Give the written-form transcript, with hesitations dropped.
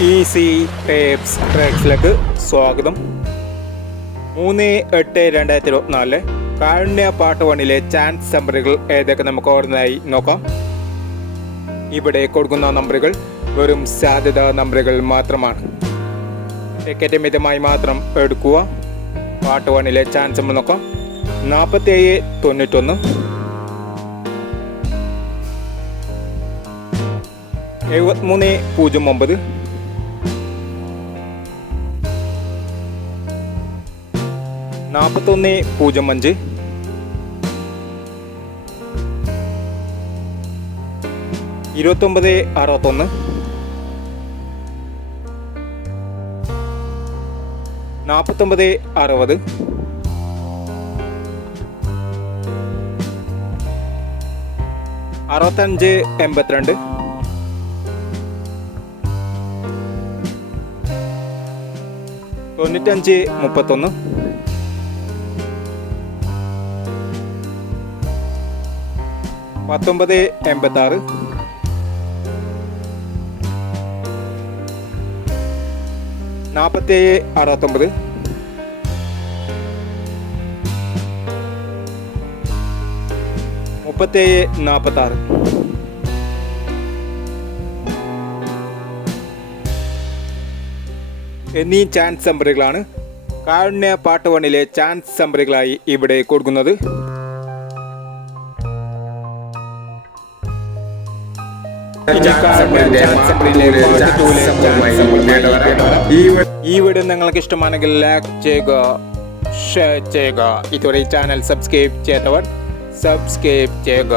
Easy tapes ട്രാക്സിലേക്ക് സ്വാഗതം. 3/8/2024 കാരുണ്യ part 1 chance നമ്പറുകൾ ഏതൊക്കെ നമുക്ക് ഓരോന്നായി നോക്കാം. ഇവിടെ കൊടുക്കുന്ന നമ്പറുകൾ വെറും സാധ്യതാ നമ്പറുകൾ മാത്രമാണ്. ടിക്കറ്റ് മിതമായി മാത്രം എടുക്കുക. പാർട്ട് 1 ചാൻസ് നമ്മൾ നോക്കാം. 4791, 7309, 4105, 2961, 4960, 6582, 9531, 1986, 4769, 3746. എന്നീ ചാൻസ് നമ്പറുകളാണ് കാരുണ്യ പാർട്ട് 1 ചാൻസ് നമ്പറുകളായി ഇവിടെ കൊടുക്കുന്നത്. ഈ വീഡിയോ നിങ്ങൾക്ക് ഇഷ്ടമാണെങ്കിൽ ലൈക്ക് ചെയ്യുക, ഷെയർ ചെയ്യുക. ഇതുവരെ ഈ ചാനൽ സബ്സ്ക്രൈബ് ചെയ്യാത്തവർ സബ്സ്ക്രൈബ് ചെയ്യുക.